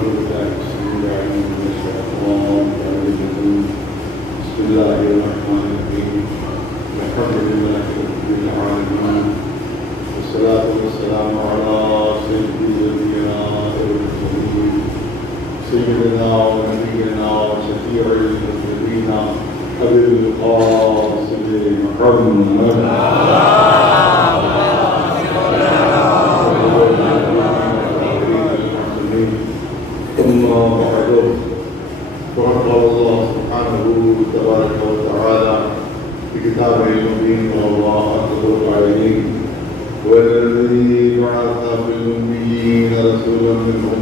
بالله السميع العليم من الشيطان الرجيم. بسم الله الرحمن الرحيم. الحمد لله رب العالمين، والصلاة والسلام على سيدنا المرسلين سيدنا ونبينا وشفيع المذنبين أبي القاسم محمد أما بعد، فقد قال الله سبحانه تبارك وتعالى في كتابه المبين والله أصدق القائلين والذي بعث في الأميين رسولا منهم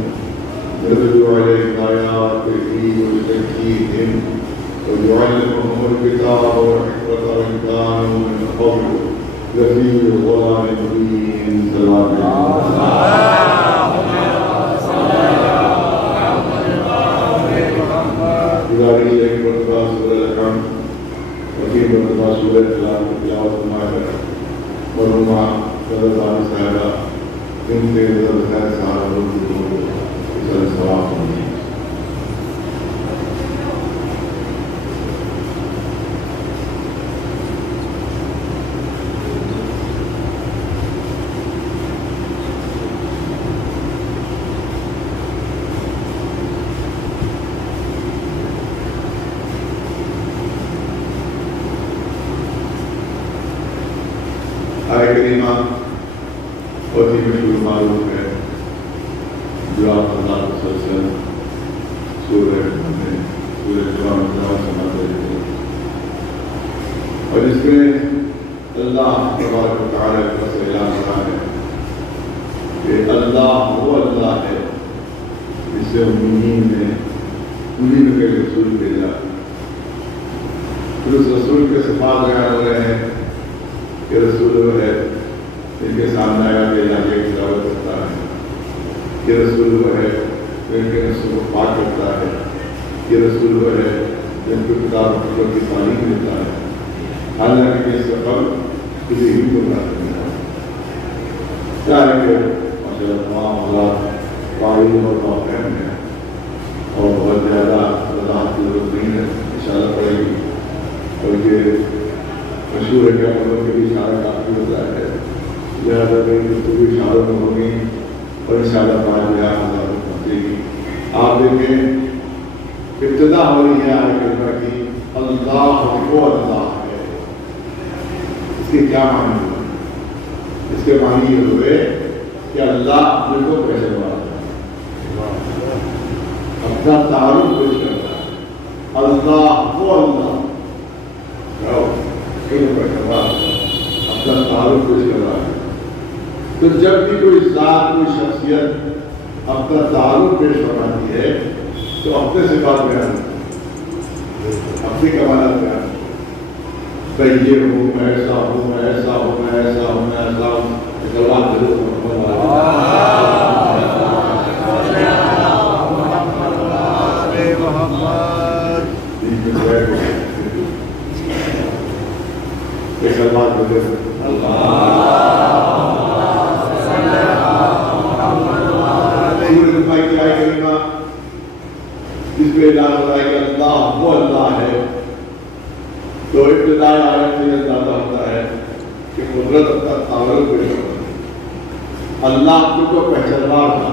يتلو عليهم آياته ويزكيهم ويعلمهم الكتاب والحكمة وإن كانوا من قبل لفي ضلال مبين. گزارش ہے کہ مرتبہ سورہ الحمد وکیل مرتبہ سورہ کلام کی تلاوت فرمائے مرحومہ قدردانی صاحبہ ان کے نظر خیر سہارا لوگ کو اس ثواب ہوئی. آئے کریمہ بہت ہی مشہور معروف ہے جو آپ اللہ مسلسل سورہ قرآن سناتے رہتے ہیں، اور اس میں اللہ تبارک و تعالیٰ کا اعلان کرا ہے کہ اللہ وہ اللہ ہے جس سے انہیں میں کے رسول بھیجا. پھر اس رسول کے صفات بیان ہو رہے ہیں کہ رسول وہ ہے ان کے سامنے آیا کہ اللہ کی دعوت کرتا ہے، یہ رسول وہ ہے جو ان کے نفسوں کو پاک کرتا ہے، یہ رسول وہ ہے جو ان کو کتاب حکمت کی تعلیم دیتا ہے، حالانکہ اس کا قبل کسی بھی کو نہ کرنا ہے. کیا ہے کہ ماشاء اللہ تمام حضرات قائل اور فاہم ہیں اور بہت زیادہ وضاحت کی ضرورت نہیں ہے، انشاءاللہ پڑے گی. اور یہ مشہور ہے کہ ہم کے بھی اشارہ کافی ہوتا ہے، لہٰذا گفتگو اشاروں میں ہوگی اور انشاءاللہ بعد میں آپ پہنچے گی. آپ دیکھیں ابتدا ہو رہی ہے آئے کلمہ کی اللہ وہ اللہ ہے. اس کے کیا معنی ہوئے؟ اس کے معنی یہ ہوئے کہ اللہ اپنے کو پہچان والا ہے، اپنا تعارف پیش کرتا ہے. اللہ وہ اللہ اپنا تعارف پیش کر رہا ہے. تو جب بھی کوئی ذات کوئی شخصیت اپنا تعارف پیش کرواتی ہے تو اپنے صفات بیان کرتی ہے، اپنی کمالات بیان کرتی ہے. یہ ہوں میں ایسا ہوں، میں ایسا ہوں، میں ایسا ہوں، میں ایسا ہوں. اس پہ اعلان ہو رہا ہے کہ اللہ وہ اللہ ہے. تو ابتدائی آیت سے اندازہ ہوتا ہے کہ قدرت اپنا تعارف پیش کرتا ہے. اللہ خود کو پہچانوار تھا،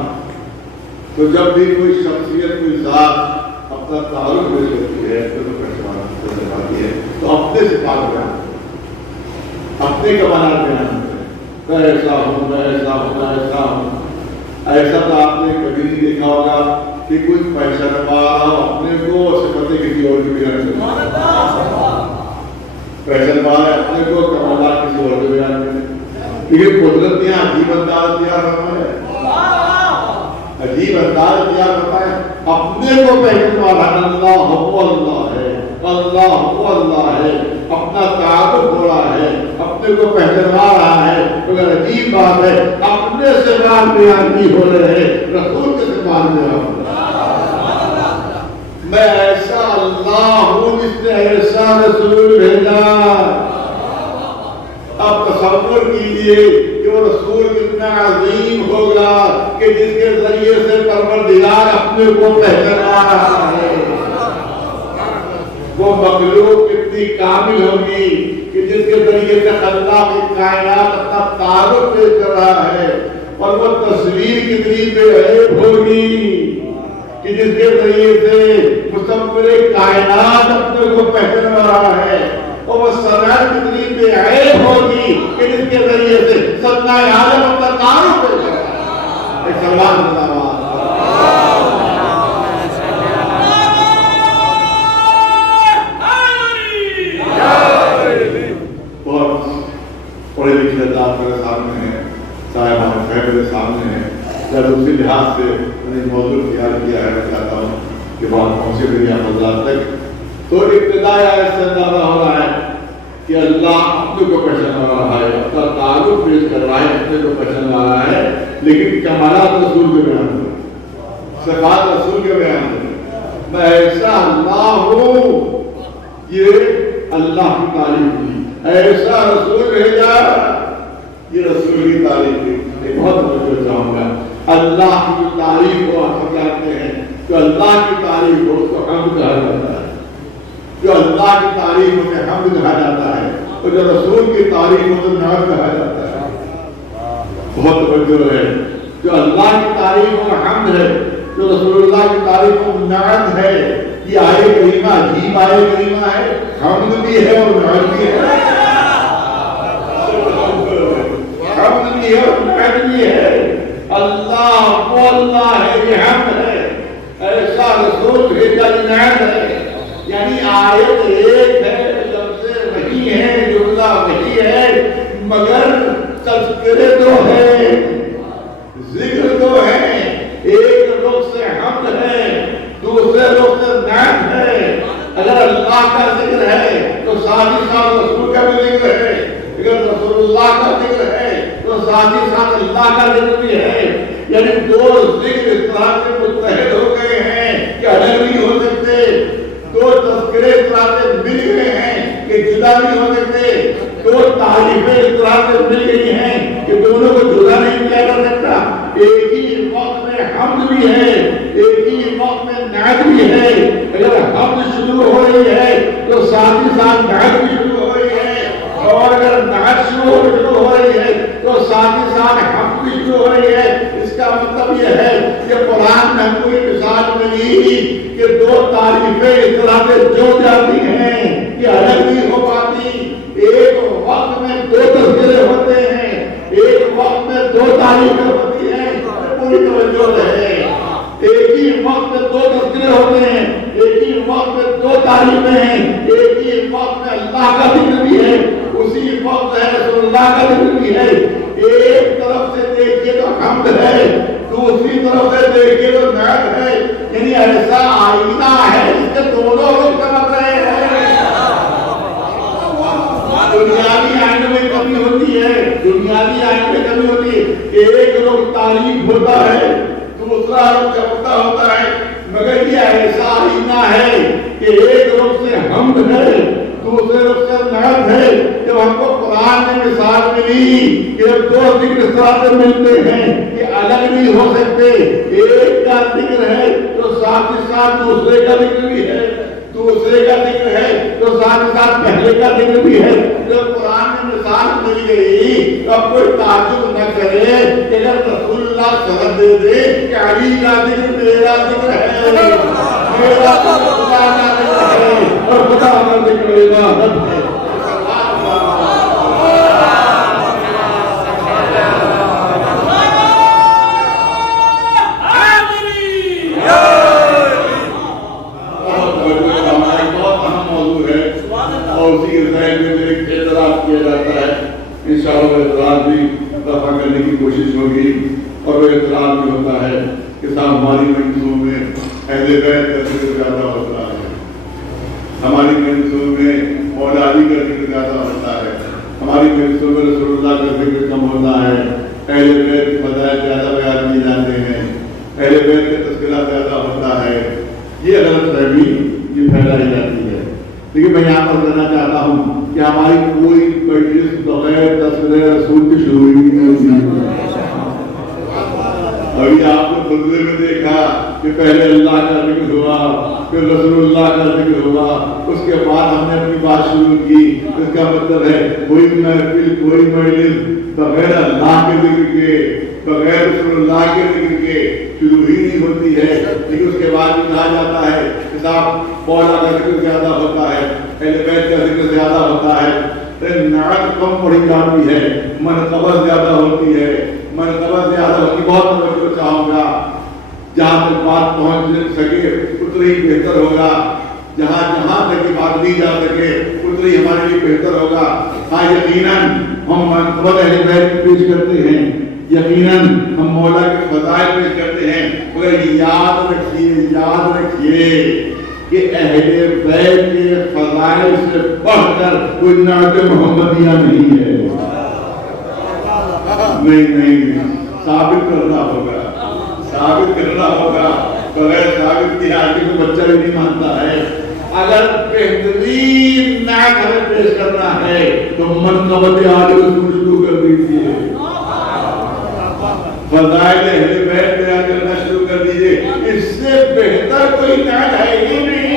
تو جب بھی کوئی شخصیت کوئی ذات اپنا تعارف پیش کرتی ہے تو پہچانواتی ہے، تو اپنے صفات بیان اپنے کمالات بیان کرتے ہیں. میں ایسا ہوں، میں ایسا ہوں، میں ایسا ہوں. ایسا تو آپ نے کبھی نہیں دیکھا ہوگا کہ کوئی پہچانوار اپنے کو صفت کسی اور کی بیان کرتا ہے. پہچانوار اپنے کو کمالات کسی اور کے بیان کرتے. یہ قدرت نے عجیب انداز دیا ہے، عجیب انداز دیا ہے. اپنے کو پہچانوار اللہ وہ اللہ ہے، اللہ وہ اللہ ہے. اپنا تعارف ہو رہا ہے، اپنے کو پہچانوا رہا ہے. مگر عجیب بات ہے اپنے سے بات بیان نہیں ہو رہے ہیں، رسول کے سے بات بیان ہو رہا ہے. میں ایسا اللہ ہوں جس نے ایسا رسول بھیجا. اب تصور کیجیے کہ وہ رسول کتنا عظیم ہوگا کہ کہ جس کے ذریعے سے پروردگار اپنے کو پہچانا رہا ہے. وہ مخلوق اتنی کامل ہوگی کہ جس کے ذریعے سے اللہ کی کائنات اپنا تعارف پیش کر رہا ہے, اور وہ تصویر کتنی بے عیب ہوگی کہ جس کے ذریعے سے مصور کائنات اپنے کو پہچان رہا ہے, اور وہ صنعت کتنی بے عیب ہوگی کہ جس کے ذریعے سے صنع عالم اپنا تعارف پیش کر رہا ہے. ایک سلام پڑھے لکھے ذات میرے سامنے ہے, صاحبان خیر میرے سامنے ہے. جب اسی لحاظ سے میں نے موضوع تیار کیا ہے, میں چاہتا ہوں کہ بات پہنچے میری حضرات تک. تو ابتدا آیت سے اندازہ ہو رہا ہے کہ اللہ اپنے کو پہچانا رہا ہے, اپنا تعارف پیش کر رہا ہے, اپنے کو پہچانا رہا ہے, لیکن کمالات رسول کے بیان ہے, صفات رسول کے بیان ہے. میں ایسا اللہ ہوں, یہ اللہ کی تعریف کی. ایسا رسول بھیجا, یہ رسول کی تعریف کی. ایک بہت توجہ چاہوں گا, اللہ کی تعریف کو آپ جانتے ہیں, جو اللہ کی تعریف کو اس کو حمد کہا جاتا ہے. جو اللہ کی تعریف میں حمد کہا جاتا ہے, اور جو رسول کی تعریف میں نعت کہا جاتا ہے. بہت توجہ ہے. جو اللہ کی تعریف میں حمد ہے, جو رسول اللہ کی تعریف میں نعت ہے, یہ آئے کریمہ عجیب آئے کریمہ ہے, حمد بھی ہے اور نعت بھی ہے. حمد بھی ہے اور نعت بھی ہے. اللہ وہ اللہ ہے, یہ حمد ہے. ایسا رسول بھیجا, یہ نعت ہے. یعنی آیت ایک ہے, لفظ وحی ہے, جملہ وحی ہے, مگر تذکرے دو ہے, ذکر دو ہے. ایک رخ سے حمد ہے, دوسرے رخ سے نعت ہے. اگر اللہ کا ذکر ہے تو ساتھ ہی ساتھ رسول کا بھی ذکر ہے. اگر رسول اللہ کا ذکر ہے تو ساتھ ہی ساتھ اللہ کا ذکر بھی ہے. یعنی دو ذکر اس طرح سے متحد ہو گئے ہیں کہ الگ نہیں ہو سکتے. دو تذکرے اس طرح سے مل گئے ہیں کہ جدا نہیں ہو سکتے. دو تعریفیں اس طرح سے مل گئی ہیں کہ دونوں کو جدا نہیں کیا جا سکتا. ایک ہی وقت میں حمد بھی ہے, ایک ہی وقت میں نعت بھی ہے. اگر حمد شروع ہو رہی ہے تو ساتھ ہی ساتھ نعت بھی شروع ہو رہی ہے, اور اگر نعت شروع ہو رہی ہے تو ساتھ ہی ساتھ حمد بھی شروع ہو رہی ہے. اس کا مطلب یہ ہے کہ قرآن میں ہم کو یہ مثال ملی کہ دو تعریفیں اس طرح سے جڑ جاتی ہیں کہ الگ نہیں ہو پاتی. ایک وقت میں دو تذکرے ہوتے ہیں, ایک وقت میں دو تعریفیں ہوتی ہیں. پوری توجہ ہے. ایک ہی وقت میں دو تذکرے ہوتے ہیں, ایک ہی وقت میں دو تعریفیں ہیں, ایک ہی وقت میں اللہ کا ذکر بھی ہے, اسی وقت ہے رسول اللہ کا ذکر بھی ہے. ایک طرف سے دیکھیے تو حمد ہے, دوسری طرف سے دیکھیے تو نعت ہے. یعنی ایسا آئینہ ہے جس کے دونوں لوگ چمک رہے ہیں. دنیاوی آئینے میں کمی ہوتی ہے, دنیاوی آئینے میں کمی ہوتی ہے. ایک لوگ تعریف ہوتا ہے, دوسرا لوگ چمکتا ہوتا ہے. مگر یہ ایسا آئینہ ہے کہ ایک لوگ سے حمد ہے, دوسرے لوگ سے نعت ہے. جب ہم کو قرآن میں مثال ملی کہ جب دو ذکر اس طرح سے ملتے ہیں کہ الگ نہیں ہو سکتے, ایک کا ذکر ہے تو ساتھ ہی ساتھ دوسرے کا ذکر بھی ہے, دوسرے کا ذکر ہے تو ساتھ ہی ساتھ پہلے کا ذکر بھی ہے. جب قرآن میں مثال مل گئی تو اب کوئی تعجب نہ کرے کہ اگر رسول اللہ سند دے دے کہ علی کا ذکر میرا ذکر ہے, میرا ذکر خدا کا ذکر ہے, اور خدا کا ذکر عبادت ہے. انشاءاللہ اعتراض بھی دفع کرنے کی کوشش ہوگی, اور وہ اعتراض بھی ہوتا ہے کہ صاحب ہماری منصوب میں اہل بیت کا ذکر زیادہ ہوتا ہے, ہماری منصوب میں مولا علی کا ذکر زیادہ ہوتا ہے, ہماری منصوب میں رسول اللہ کا ذکر کم ہوتا ہے, اہل بیت کے فضائل زیادہ بیان کیے جاتے ہیں, اہل بیت کا تذکرہ زیادہ ہوتا ہے. یہ غلط فہمی یہ پھیلائی جاتی ہے. لیکن میں یہاں پر کہنا چاہتا ہوں کہ ہماری کوئی مجلس بغیر تذکرہ رسول کی شروع ہی نہیں ہوتی. ابھی آپ نے خطبے میں دیکھا کہ پہلے اللہ کا ذکر ہوا، پھر رسول اللہ کا ذکر ہوا، اس کے بعد ہم نے اپنی بات شروع کی۔ اس کا مطلب ہے کوئی محفل، کوئی مجلس بغیر اللہ کے ذکر کے، بغیر رسول اللہ کے ذکر کے شروع ہی نہیں ہوتی ہے۔ لیکن اس کے بعد بھی کہا جاتا ہے کہ صاحب مولا کا ذکر زیادہ ہوتا ہے، اہل بیت کا ذکر زیادہ ہوتا ہے، نعت کم پڑھی جاتی ہے، منقبت زیادہ ہوتی ہے، منقبت زیادہ ہوتی ہے۔ بہت توجہ چاہوں گا، جہاں تک بات پہنچ سکے اتنا ہی بہتر ہوگا، جہاں تک یہ بات دی جا سکے اتنا ہی ہمارے لیے بہتر ہوگا۔ ہاں یقیناً ہم منقبت اہل بیت پیش کرتے ہیں، یقیناً ہم مولا کے فضائل پیش کرتے ہیں، مگر یاد رکھیے کہ اہل بیت کے فضائل سے بڑھ کر کوئی نعت محمدیہ نہیں ہے۔ نہیں، ثابت کرنا ہوگا، بغیر ثابت کی آگے کو بچہ بھی نہیں مانتا ہے۔ اگر بہترین نعت ہمیں پیش کرنا ہے تو منقبت آل رسول شروع کر دیجیے، فضائل اہل بیت بیان کرنا شروع کر دیجیے، اس سے بہتر کوئی نعت ہے ہی نہیں،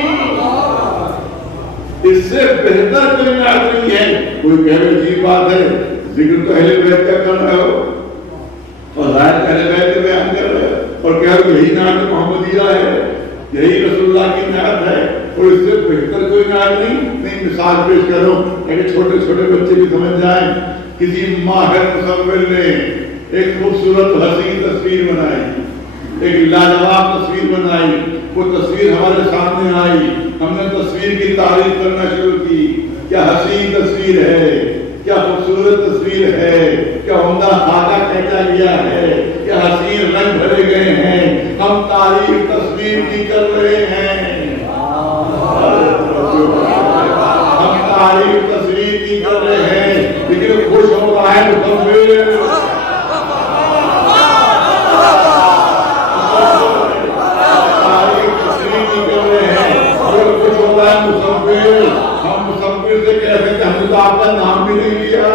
اس سے بہتر کوئی نعت نہیں ہے۔ کوئی کہہ رہے عجیب بات ہے، ذکر تو اہل بیت کا کر رہے ہو، فضائل اہل بیت کا بیان کر رہے ہو، اور کہہ رہے یہی نعت محمدیہ ہے، یہی رسول اللہ کی نعت ہے، اور اس سے بہتر کوئی نعت نہیں۔ مثال پیش کرو اگر چھوٹے بچے بھی سمجھ جائیں، کسی ماہر مصور نے ایک خوبصورت حسین تصویر بنائی، ایک لاجواب تصویر بنائی، وہ تصویر ہمارے سامنے آئی، ہم نے تصویر کی تعریف کرنا شروع کی، کیا حسین تصویر ہے، کیا خوبصورت تصویر ہے، کیا عمدہ خاکہ کھینچا گیا ہے، کیا حسین رنگ بھرے گئے ہیں، ہم تعریف تصویر کی کر رہے ہیں، ہم تعریف تصویر کی کر رہے ہیں، لیکن خوش ہو رہا ہے مصور، ہم مصور سے کہتے ہیں ہم نے تو آپ کا نام بھی نہیں لیا،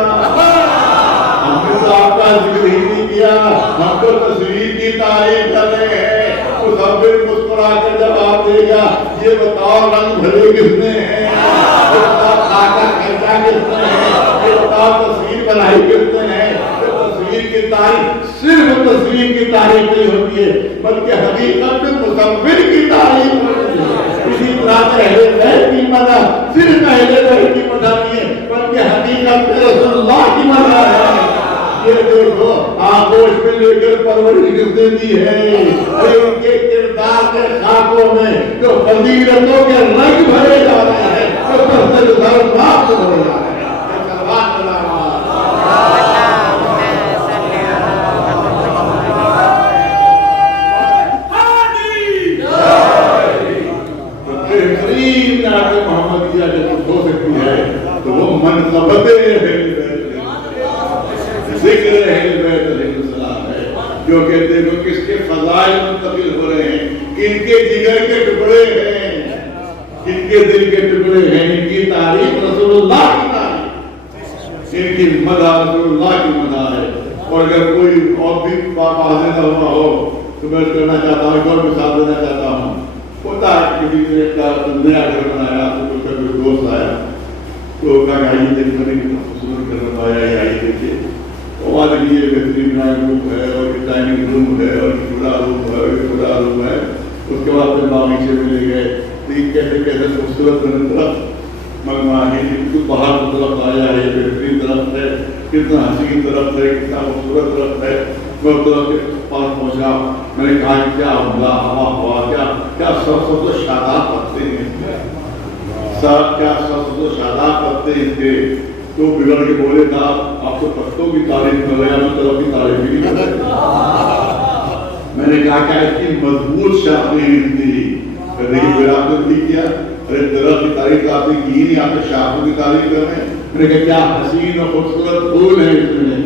ہم نے تو آپ کا ذکر ہی نہیں کیا، ہم تو تصویر کی تعریف کر رہے ہیں۔ مصور مسکرا کر جواب دے گا، یہ بتاؤ رنگ بھرے کس نے ہیں، یہ بتاؤ خاکہ کھینچا کس نے ہے، یہ بتاؤ تصویر بنائی کس نے ہے۔ تصویر کی تعریف صرف تصویر کی تعریف نہیں ہوتی ہے، بلکہ حقیقت میں مصور کی تعریف ہوتی ہے۔ اسی طرح سے اہل بیت کی مدح صرف اہل بیت کی مدح نہیں ہے، بلکہ حقیقت میں رسول اللہ کی مدح ہے۔ یہ دیکھو آغوش میں لے کر پرورش کس نے دی ہے، ان کے کردار کے خاکوں میں جو فضیلتوں کے رنگ بھرے جا رہے ہیں، جو تسل ضرورات سے بھرے جا رہے ہیں۔ محمدیہ جب ہو سکتی ہے تو وہ منقبت ذکر اہل بیت علیہ السلام ہے، جو کہتے ہیں کس کے فضائل منتقل ہو رہے ہیں، کن کے جگر کے ٹکڑے ہیں، کن کے دل کے ٹکڑے ہیں، ان کی تعریف رسول اللہ کی تعریف، ان کی مدح رسول اللہ کی مدح ہے۔ اور اگر کوئی اور بھی واضح نہ ہوا ہو تو میں کرنا چاہتا ہوں، ایک اور مثال دینا چاہتا ہوں۔ ہوتا ہے کسی نے ایک نیا گھر بنایا تو اس کا کوئی دوست آیا تو کہا کہ آئیے دیکھنے میں کتنا خوبصورت گھر بنایا ہے، آئیے دیکھیے۔ وہ آج یہ بہترین ڈرائنگ روم ہے اور یہ ڈائننگ روم ہے اور یہ بڑا روم ہے اور یہ بڑا روم ہے۔ اس کے بعد پھر باغیچے میں لے گئے، دیکھ کیسے خوبصورت طرف منگواہی تو باہر کی طرف آیا ہے، یہ بہترین طرف ہے، کتنا حسین طرف ہے، کتنا خوبصورت طرف ہے۔ میں اس طرف کے پاس پہنچا، میں نے کہا کیا عمدہ ہوا ہوا، کیا سرسبز و شاداب پتے ہیں، کیا سرسبز و شاداب پتے ہیں اس کے۔ تو بگڑ کے بولے تھا آپ تو پتوں کی تعریف کر رہے ہیں، ہم طرف کی تعریف بھی نہیں کر رہے۔ میں نے کہا کہ اس کی مضبوط شاخیں تھی، دیکھیے پھر آپ نے بھی کیا، ارے درخت کی تعریف آپ نے کی نہیں، آپ نے شاخوں کی تعریف کر رہے ہیں۔ میں نے کہا کیا حسین اور خوبصورت پھول ہے اس میں،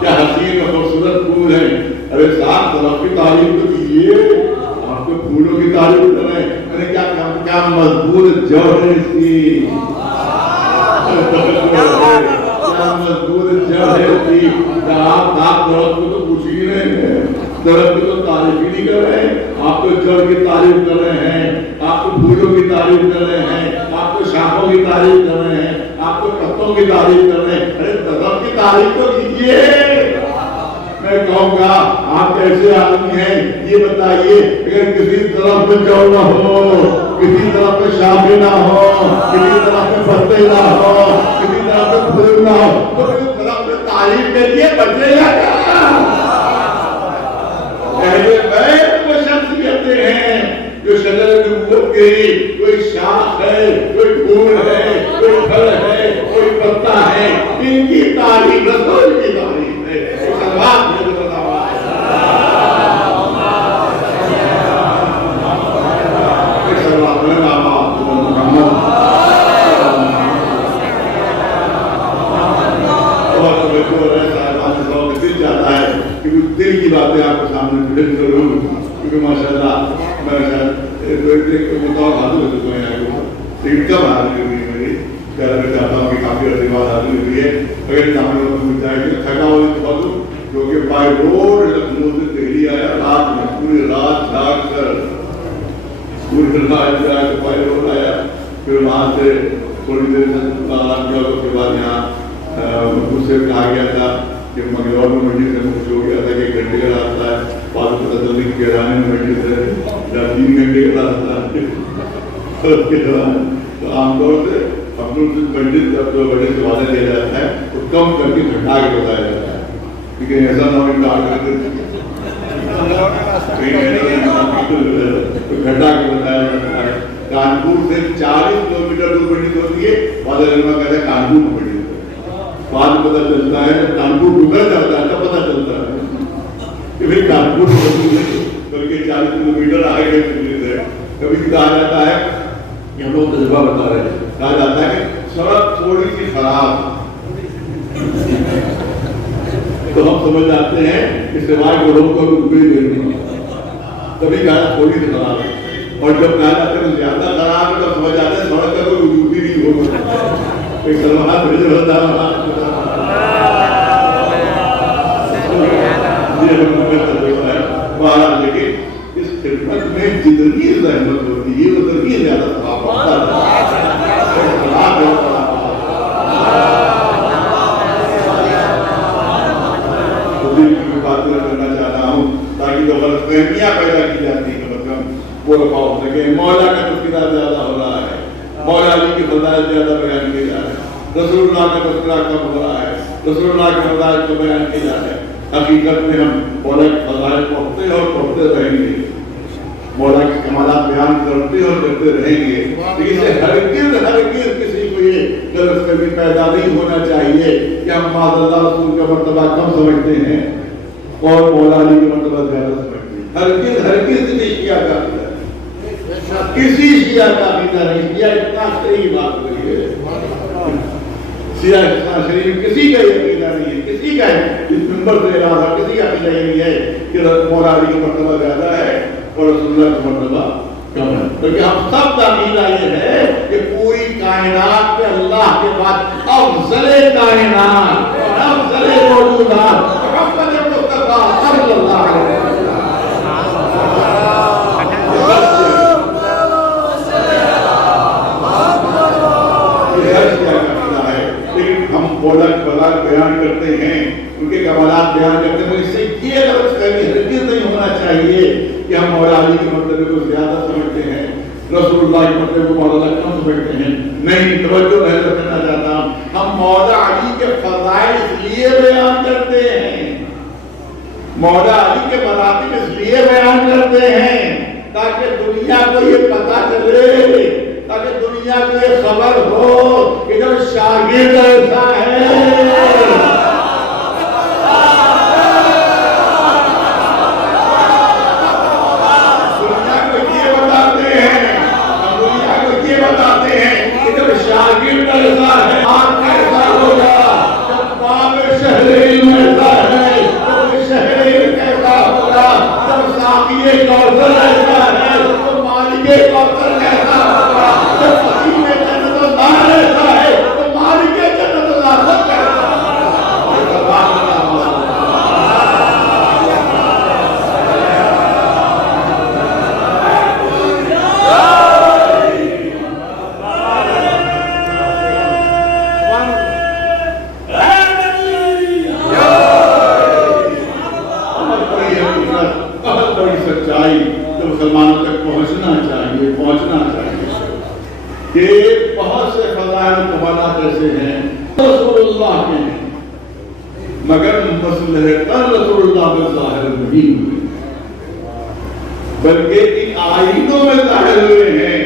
کیا حسین اور خوبصورت پھول ہے۔ ارے صاحب درخت کی تعریف تو کیجیے، آپ کو پھولوں کی تعریف کر رہے ہیں۔ میں نے کیا مضبوط جڑ ہے اس کی، کیا مضبوط جڑ ہے اس کی۔ آپ درخت کو تو پوچھ ہی رہے ہیں، درخت کی تو تعریف ہی نہیں کر رہے ہیں، آپ تو جڑ کی تعریف کر رہے ہیں، آپ تو پھولوں کی تعریف کر رہے ہیں، آپ تو شاخوں کی تعریف کر رہے ہیں، آپ تو پتوں کی تعریف کر رہے ہیں. ارے درخت کی تعریف تو کیجیے. میں کہوں گا آپ کیسے آدمی ہیں یہ بتائیے، اگر کسی طرف میں جڑ نہ ہو، کسی طرف میں شاخیں نہ ہو، کسی طرف میں پتے نہ ہو، کسی طرف میں پھول نہ ہو، تو کسی طرف میں تعریف کے لیے بچے گا کیا؟ اہل بیت وہ شخص کہتے ہیں جو شجر نبوت کی کوئی شاخ ہے، کوئی پھول ہے، کوئی پھل ہے، کوئی پتا ہے، ان کی تعریف رسول کی تعریف ہے. دل کی باتیں آپ کے سامنے پھر ضرور، کیونکہ ماشاء اللہ میں کم حاضری ہوئی میری، میں چاہتا ہوں کہ کافی عرصے بعد حاضری ہوئی ہے. اگر تھکا ہوئی تو جو کہ بائی روڈ لکھنؤ سے دہلی آیا، رات میں پوری رات جاگ کر پوری رات جاگ کر بائی روڈ آیا، پھر وہاں سے تھوڑی دیر سے آرام کیا. اس کے بعد یہاں مجھ سے کہا گیا تھا کہ منگلور میں منڈی سے مجھ ہو گیا تھا کہ 1 گھنٹے کا راستہ ہے، بعد پتہ چلنے کی کیرانے میں منڈی سے 3 گھنٹے کا راستہ ہے. اس کے دوران تو عام طور سے اپنے پنڈت جب 2 بجے سے وعدہ دیا جاتا ہے تو کم کر کے گھٹا کے بتایا جاتا ہے، لیکن ایسا نہ ہو گھٹا کے بتایا جاتا ہے. کانپور سے 40 کلومیٹر دور پنڈت ہوتی ہے، وعدہ علماء کہتے ہیں کانپور میں پنڈت. بعد پتہ چلتا ہے جب کانپور گزر جاتا ہے تب پتہ چلتا ہے کہ بھائی کانپور بلکہ 40 کلومیٹر آگے گئے سے. کبھی کہا جاتا ہے کہ ہم لوگ تجربہ بتا رہے ہیں، کہا جاتا ہے کہ سڑک تھوڑی سی خراب تو ہم سمجھ جاتے ہیں کہ سوائے گھوڑوں کو ڈوبے نہیں. کبھی کہا تھوڑی سی خراب ہے، اور جب کہا جاتا ہے زیادہ خراب ہے تو سمجھ جاتے ہیں سڑک کا کوئی وجود ہی نہیں ہوگا. ایک سلمان بھیج ہوتا ہے، لیکن اس خدمت میں جتنی زحمت ہوتی ہے اتنی زیادہ ثواب ہوتا ہے. باتیں کرنا چاہتا ہوں تاکہ جو غلط فہمیاں پیدا کی جاتی ہیں وہ رفع ہو سکے. مولا کا تذکرہ زیادہ ہو رہا ہے، مولا علی کی فضائل زیادہ بیان کیے جا رہے ہیں، رسول اللہ کا تذکرہ کم ہو رہا ہے، رسول اللہ کے فضائل کو بیان کیے جا رہے ہیں. حقیقت میں ہم مولا کے فضائل پڑھتے اور پڑھتے رہیں گے، مولا کے کمالات بیان کرتے اور کرتے رہیں گے. لیکن ہرگز کسی کو یہ غلط فہمی پیدا نہیں ہونا چاہیے کہ ہم معاذ اللہ رسول کا مرتبہ کم سمجھتے ہیں اور مولا علی کا مرتبہ زیادہ سمجھتے ہیں. ہرگز نہیں شیعہ کا عقیدہ، کسی شیعہ کا عقیدہ نہیں. شیعہ اتنا صحیح بات ہوئی ہے، شیعہ اتنا شریف کسی کا یہ عقیدہ نہیں ہے، کسی کا ہے اس منبر سے ارادہ کسی کا عقیدہ یہ نہیں ہے کہ مولا علی کا مرتبہ زیادہ ہے اور رسول اللہ کا مرتبہ کم ہے. کیونکہ ہم سب کا عقیدہ یہ ہے کہ پوری کائنات میں اللہ کے بعد افضل کائنات اور افضل موجودات محمد مصطفیٰ صلی اللہ علیہ وسلم. مولا کے فضائل بیان کرتے ہیں، ان کے کمالات بیان کرتے ہیں. اس سے یہ غلط فہمی ہرگز نہیں ہونا چاہیے کہ ہم مولا علی کے مرتبے کو زیادہ سمجھتے ہیں، رسول اللہ کے مرتبے کو مولا کم سمجھتے ہیں. نہیں، توجہ میں رکھنا چاہتا ہوں، ہم مولا علی کے فضائل اس لیے بیان کرتے ہیں، مولا علی کے مراتب اس لیے بیان کرتے ہیں تاکہ دنیا کو یہ پتہ چلے، تاکہ دنیا کو یہ خبر ہو کہ جب شاگرد ایسا ہے دنیا کو یہ بتاتے ہیں، ہم دنیا کو یہ بتاتے ہیں کہ جب شاگرد ایسا ہے آپ کیسا ہوگا، جب باب شہر علم ایسا ہے تو شہر علم کیسا ہوگا، جب ساقی کوثر ایسا ہے تو مالک کوثر کیسا ہوگا، جب فقیر جنت اللہ ایسا ہے تو مالک جنت اللہ سب کیسا ہوگا. بڑی سچائی جو مسلمانوں تک پہنچنا چاہیے کہ بہت سے فضائل کمالات ایسے ہیں رسول اللہ کے ہیں مگر مصلحتاً رسول اللہ میں ظاہر نہیں ہوئے، بلکہ ان آئینوں میں ظاہر ہوئے ہیں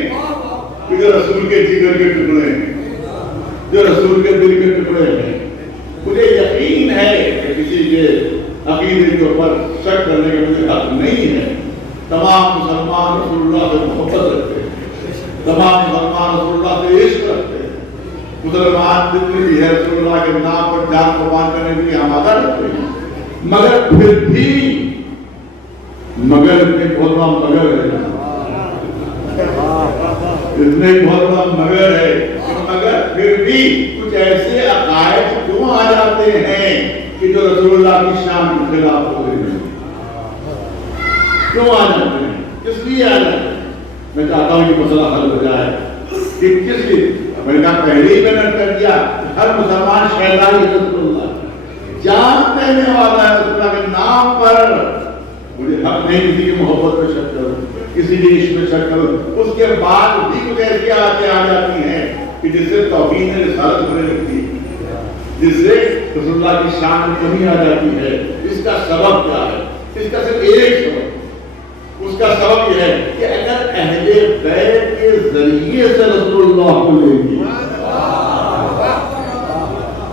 کہ جو رسول کے جگر کے ٹکڑے ہیں، جو رسول کے دل کے ٹکڑے ہیں۔ مجھے یقین ہے کہ کسی کے عقیدے کے اوپر شک کرنے کا مجھے حق نہیں ہے۔ تمام مسلمان رسول اللہ سے محبت رکھتے ہیں، تمام مسلمان رسول اللہ سے عشق رکھتے ہیں، مسلمان جتنے بھی ہے رسول اللہ کے نام پر جان قربان کرنے کے لیے آمادہ رکھتے ہیں، مگر پھر بھی مگر اتنے بہت بڑا مگر ہے، اتنے بہت بڑا مگر ہے، مگر پھر بھی کچھ ایسے عقائد کیوں آ جاتے ہیں کہ جو رسول اللہ کی شان کے خلاف ہوتے ہیں؟ کیوں آ جاتے ہیں؟ کس لیے آ جاتے ہیں؟ میں چاہتا ہوں کہ مسئلہ حل ہو جائے کہ کس لیے؟ میں نے کہا پہلے ہی بیان کر دیا، ہر مسلمان شہدائی رسول اللہ جان دینے والا ہے، رسول اللہ کے نام پر مجھے حق نہیں کسی کی محبت میں شک کروں، کسی کے عشق میں شک کروں۔ اس کے بعد بھی کچھ ایسی آتے آ جاتی ہیں کہ جس سے توہین رسالت ہونے لگتی ہے، جس سے رسول اللہ کی شان میں کمی آ جاتی ہے۔ اس کا سبب کیا ہے؟ اس کا صرف ایک سبب، اس کا سبب یہ ہے کہ اگر اہل بیت کے ذریعے سے رسول اللہ کو لیں گے،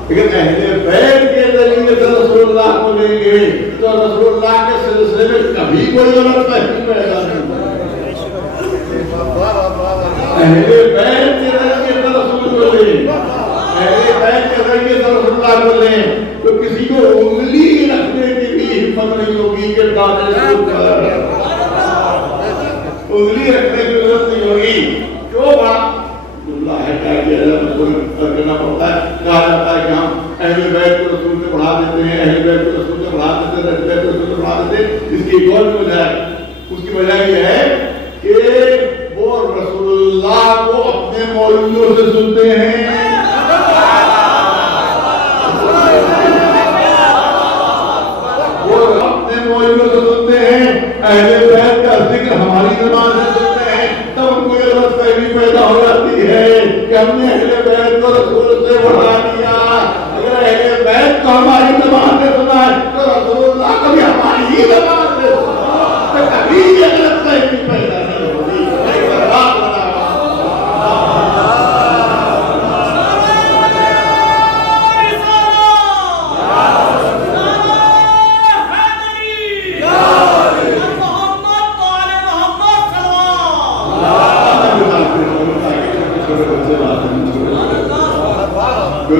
اگر اہل بیت کے ذریعے سے رسول اللہ کو لیں گے تو رسول اللہ کے سلسلے میں کبھی کوئی غلط فہمی پیدا نہیں ہوگی۔ اہل بیت کے ذریعے سے رسول کو لیں، اہل بیت کے ذریعے سے رسول اللہ کو لیں تو کسی کو انگلی رکھنے کی بھی ہمت نہیں ہوگی کہ دانے انگلی رکھنے کی ضرورت نہیں ہوگی۔ کیوں بات اللہ ہے کیا کیا کرنا پڑتا ہے؟ کہا جاتا ہے کہ ہم اہل بیت کو رسول سے بڑھا دیتے ہیں، اہل بیت کو رسول سے بڑھا دیتے ہیں، اہل بیت کو رسول سے بڑھا دیتے ہیں۔ اس کی ایک اور وجہ ہے، اس کی وجہ یہ ہے کہ وہ رسول اللہ کو اپنے مولویوں سے سنتے ہیں، وہ اپنے مولویوں سے سنتے ہیں، اہل بیت کا ذکر ہماری زبان سے سنتے ہیں، تب ان کو یہ غلط فہمی پیدا ہو جاتی ہے کہ ہم نے اہل بیت کو رسول سے بڑھا دیا۔ اگر اہل بیت کو ہماری زبان سے سنا ہے تو رسول اللہ کو بھی ہماری ہی زبان سے سنا، تو کبھی یہ غلط فہمی پیدا نہیں ہوگی۔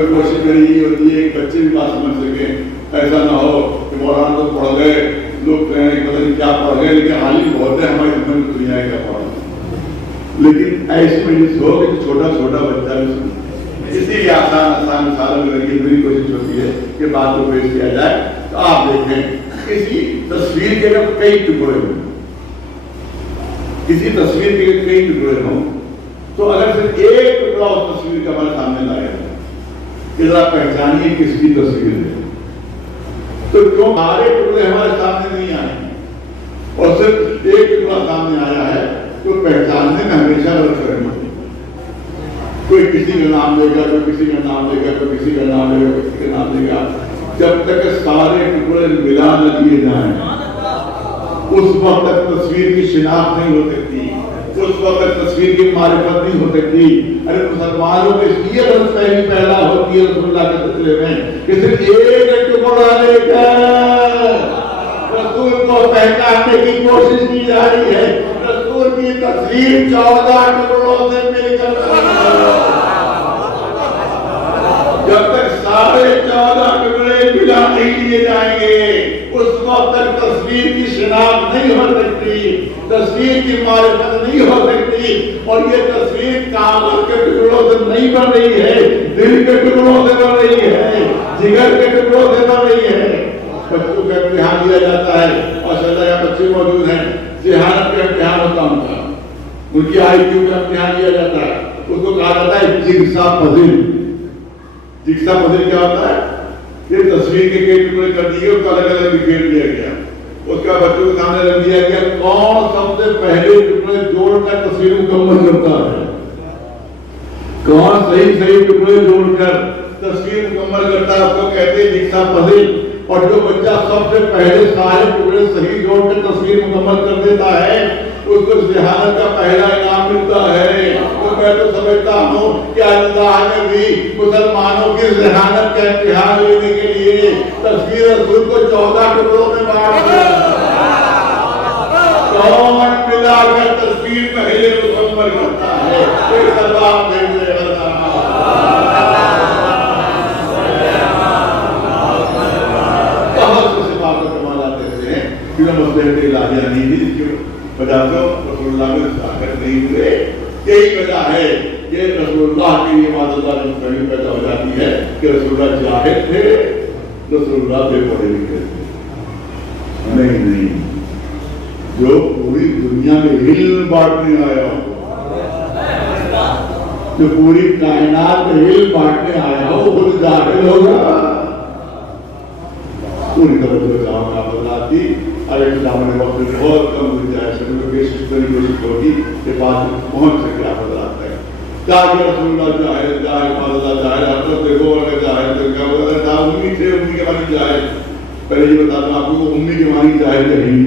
کوشش کری ہوتی ہے کہ بچے بھی بات سمجھ سکیں، ایسا نہ ہو کہ مولانا تو پڑھ گئے، لوگ کہیں پتہ نہیں کیا پڑھ گئے، لیکن عالم بہت ہے ہماری زمین میں دنیا کا پڑھا، لیکن ایسی مجلس ہو کہ چھوٹا چھوٹا بچہ بھی سنے، اسی لیے آسان مثالوں میں لگی میری کوشش ہوتی ہے کہ بات کو پیش کیا جائے۔ تو آپ دیکھیں کسی تصویر کے اگر کئی ٹکڑے ہوں، کسی تصویر کے کئی ٹکڑے ہوں تو اگر صرف ایک ٹکڑا اس تصویر کا ہمارے سامنے لایا جائے کہ ذرا پہچانیے کس کی تصویر ہے، تو کیوں سارے ٹکڑے ہمارے سامنے نہیں آئے اور صرف ایک ٹکڑا سامنے آیا ہے تو پہچاننے میں ہمیشہ غلط فہمی ہوتی ہے۔ کوئی کسی کا نام لے گا، کوئی کسی کا نام لے گا، کوئی کسی کا نام لے گا، کوئی کسی کا نام لے گا، جب تک کہ سارے ٹکڑے ملا نہ دیے جائیں اس وقت تک تصویر کی شناخت نہیں ہو سکتی، اس وقت تک تصویر کی معرفت نہیں ہو سکتی۔ ارے مسلمانوں میں اس لیے غلط فہمی پیدا ہوتی ہے رسول اللہ کے سلسلے میں کہ صرف ایک ٹکڑا لے کر رسول کو پہچاننے کی کوشش کی جا رہی ہے۔ رسول کی تصویر 14 ٹکڑوں سے مل کر جب تک سارے 14 ٹکڑے ملا نہیں لیے جائیں گے اس وقت تک تصویر کی شناخت نہیں ہو سکتی، تصویر کی معرفت نہیں ہو سکتی۔ اور یہ تصویر کاغذ کے ٹکڑوں سے نہیں بن رہی ہے، دل کے ٹکڑوں سے بن رہی ہے، جگر کے ٹکڑوں سے بن رہی ہے۔ بچوں کا امتحان دیا جاتا ہے اور شاید بچے موجود ہیں، ذہانت کا امتحان ہوتا ان کا، ان کی آئی کیو کا امتحان دیا جاتا ہے، اس کو کہا جاتا ہے جگسا پزل۔ جگسا پزل کیا ہوتا ہے؟ یہ تصویر کے کئی ٹکڑے کر دیے اور الگ الگ لکیر دیا گیا، اس کا بچوں کے سامنے رکھ دیا گیا کون سب سے پہلے ٹکڑے جوڑ کر تصویر مکمل کرتا ہے، کون صحیح ٹکڑے جوڑ کر تصویر مکمل کرتا ہے، اس کو کہتے ہیں جگسا پزل۔ اور جو بچہ سب سے پہلے سارے ٹکڑے صحیح جوڑ کر تصویر مکمل کر دیتا ہے اس کو ذہانت کا پہلا انعام ملتا ہے۔ تو میں تو سمجھتا ہوں کہ اللہ نے بھی مسلمانوں کی ذہانت کا امتحان لینے کے لیے تصویر رسول کو 14 ٹکڑوں میں بانٹ دیا۔ کون ملا کر تصویر پہلے مکمل کرتا ہے؟ کوئی سلام بھیجے مسئلہ الہیہ نہیں تھی جس کی وجہ سے رسول اللہ میں طاقت نہیں ہوئے۔ یہی وجہ ہے کہ رسول اللہ کی یہ بات اللہ نے مستقبل پیدا ہو جاتی ہے کہ رسول اللہ جاہل تھے، رسول اللہ بے پڑھے لکھے تھے۔ نہیں، جو پوری دنیا میں علم بانٹنے آیا ہو، جو پوری کائنات میں علم بانٹنے آیا ہو، وہ خود جاہل ہوگا۔ پوری توجہ جہاں کا بدلاتی علیہ السلام نے وقت بہت کم ہو جائے کوشش ہوگی کہ بات پہنچ سکے آپ حضرات تک۔ کہا کہ رسول اللہ جاہل فاضلہ جاہل حضرت دیکھو اگر جاہل تو کیا بولتا تھا امی تھے، امی کے معنی جاہل۔ پہلے یہ بتاتا ہوں آپ کو امی کے معنی جاہل نہیں،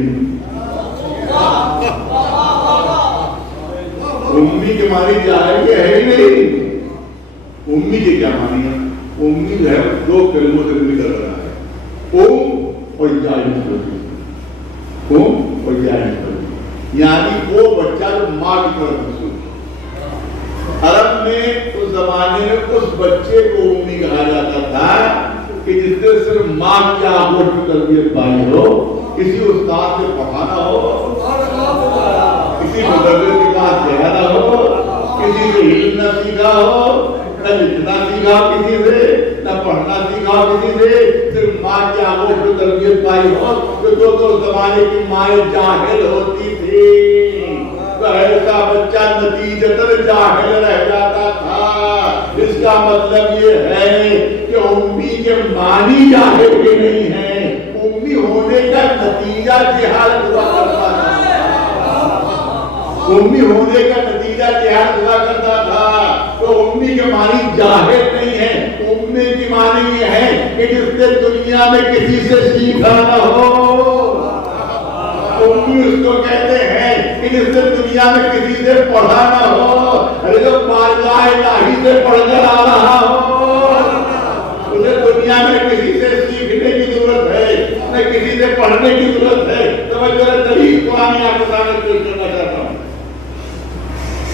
امی کے معنی جاہل کے ہے ہی نہیں۔ امی کے کیا معنی ہے؟ امی جو ہے دو کلموں سے مل کر رہا ہے، اور یعنی وہ بچہ جو ماں کی طرف محسوس۔ عرب میں اس زمانے میں اس بچے کو امی کہا جاتا تھا کہ جس نے صرف ماں کی آغوش میں تربیت پائی ہو، کسی استاد سے پڑھانا ہو، کسی مدرس کے پاس جانا ہو، کسی سے علم نہ سیکھا ہو، نہ لکھنا سیکھا کسی سے، نہ پڑھنا سیکھا کسی سے، صرف ماں کی آغوش میں تربیت پائی ہو، تو زمانے کی مائیں جاہل ہوتی تھی، تو ایسا بچہ نتیجتاً جاہل رہ جاتا تھا۔ اس کا مطلب یہ ہے کہ امی کے معنی جاہل کے نہیں ہیں، امی ہونے کا نتیجہ جہالت ہوا کرتا تھا، امی ہونے کا نتیجہ جہالت ہوا کرتا تھا۔ تو امی کے معنی جاہل نہیں ہے، امی کی معنی یہ ہے کہ جس نے دنیا میں کسی سے سیکھا نہ ہو۔ امی اس کو کہتے ہیں کہ جس نے دنیا میں کسی سے پڑھا نہ ہو، ارے جو بارگاہ الہی سے پڑھ کر آ رہا ہو، اسے دنیا میں کسی سے سیکھنے کی ضرورت ہے، نہ کسی سے پڑھنے کی ضرورت ہے۔ تو میں ذرا دلیل قرآن آپ کے سامنے پیش کرنا چاہتا ہوں۔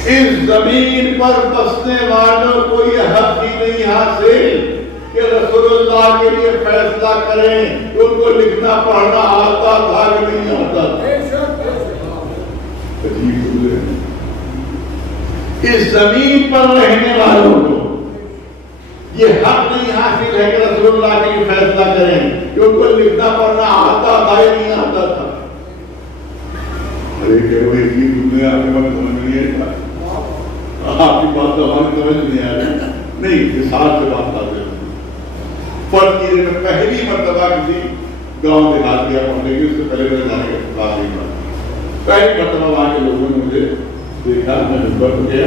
اس زمین پر بسنے والوں کو یہ حق ہی نہیں حاصل کہ رسول اللہ کے لیے فیصلہ کریں کہ ان کو لکھنا پڑھنا آتا تھا کہ نہیں آتا تھا۔ اس زمین پر رہنے والوں کو یہ حق نہیں حاصل ہے کہ رسول اللہ کے لیے فیصلہ کریں کہ ان کو لکھنا پڑھنا آتا تھا یا نہیں آتا تھا۔ ارے کہ وہ ایک ہی دنیا آپ کے بات سمجھ نہیں آتا، آپ کی بات تو ہماری سمجھ نہیں آ رہی۔ نہیں، مثال سے بات کرتے ہیں۔ فرض کیجیے میں پہلی مرتبہ کسی گاؤں دیہات گیا پڑھنے کی، اس سے پہلے میرے جانے کا اختلاف نہیں تھا۔ پہلی مرتبہ وہاں کے لوگوں نے مجھے دیکھا، میں نمبر ہو گیا،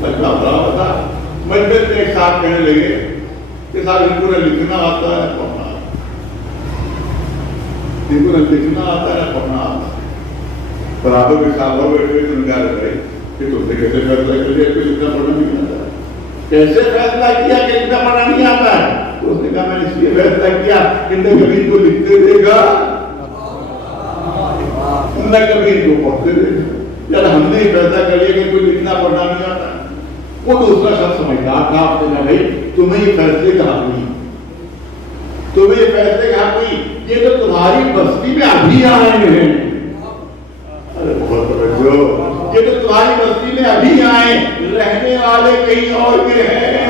لگنا بڑا ہوتا، مجلس میں ایک ساتھ کہنے لگے کہ صاحب ان کو نہ لکھنا آتا ہے نہ پڑھنا آتا ہے، ان کو نہ لکھنا آتا ہے نہ پڑھنا آتا ہے۔ برابر کے ساتھ اور بیٹھے ہوئے تو نکال رہے کہ تم نے کیسے فیصلہ کر لیا کہ لکھنا پڑھنا نہیں آتا ہے؟ کیسے فیصلہ کیا کہ لکھنا پڑھنا نہیں آتا ہے؟ اس نے کہا میں نے اس لیے فیصلہ کیا کہ نہ کبھی ان کو لکھتے دے گا نہ کبھی ان کو پڑھتے دے گا۔ جب ہم نے فیصلہ کر لیا کہ کوئی لکھنا پڑھنا نہیں آتا ہے، وہ دوسرا شخص سمجھدار تھا، آپ نے کہا بھائی تمہیں یہ فیصلے کا حق نہیں، تمہیں یہ فیصلے کا حق نہیں، یہ تو تمہاری بستی میں ابھی آئے ہیں۔ ارے بہت توجہ، یہ تو تمہاری بستی میں ابھی آئے، رہنے والے کہیں اور کے ہیں،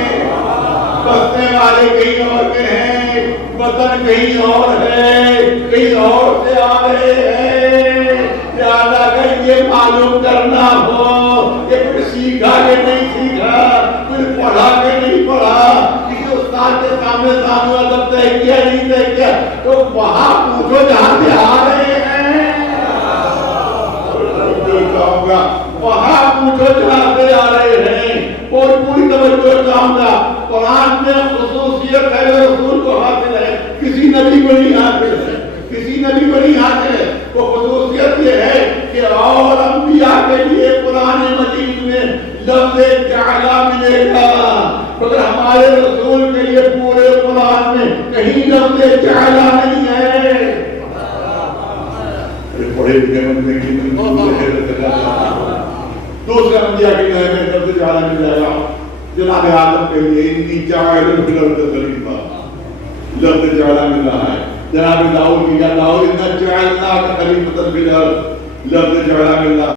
بسنے والے کہیں اور کے ہیں، وطن کہیں اور ہے، کہیں اور سے آ رہے ہیں۔ لہٰذا اگر یہ معلوم کرنا ہو کہ کچھ سیکھا کہ نہیں سیکھا، کچھ پڑھا کہ نہیں پڑھا، کسی استاد کے سامنے ادب طے کیا نہیں طے کیا، تو وہاں پوچھو جہاں سے آ رہے ہیں۔ کو چلاتے آ رہے ہیں اور پوری توجہ چاہوں گا قرآن میں خصوصیت پہلے رسول کو حاصل ہے کسی نبی کو نہیں حاصل ہے کسی نبی کو نہیں حاصل ہے وہ خصوصیت یہ ہے کہ اور انبیاء کے لیے قرآن مجید میں لفظ جعلا ملے گا مگر ہمارے رسول کے لیے پورے قرآن میں کہیں لفظ جعلا نہیں ہے پڑھے لکھے بندے کی دوسرے انبیاء کی میں لفظ جعلا مل جائے گا جناب آدم کے لیے انی جاعل فی الارض خلیفہ لفظ جعلا مل رہا ہے جناب داؤد کی یا داؤد انا جعلناک خلیفۃ فی الارض لفظ جعلا مل رہا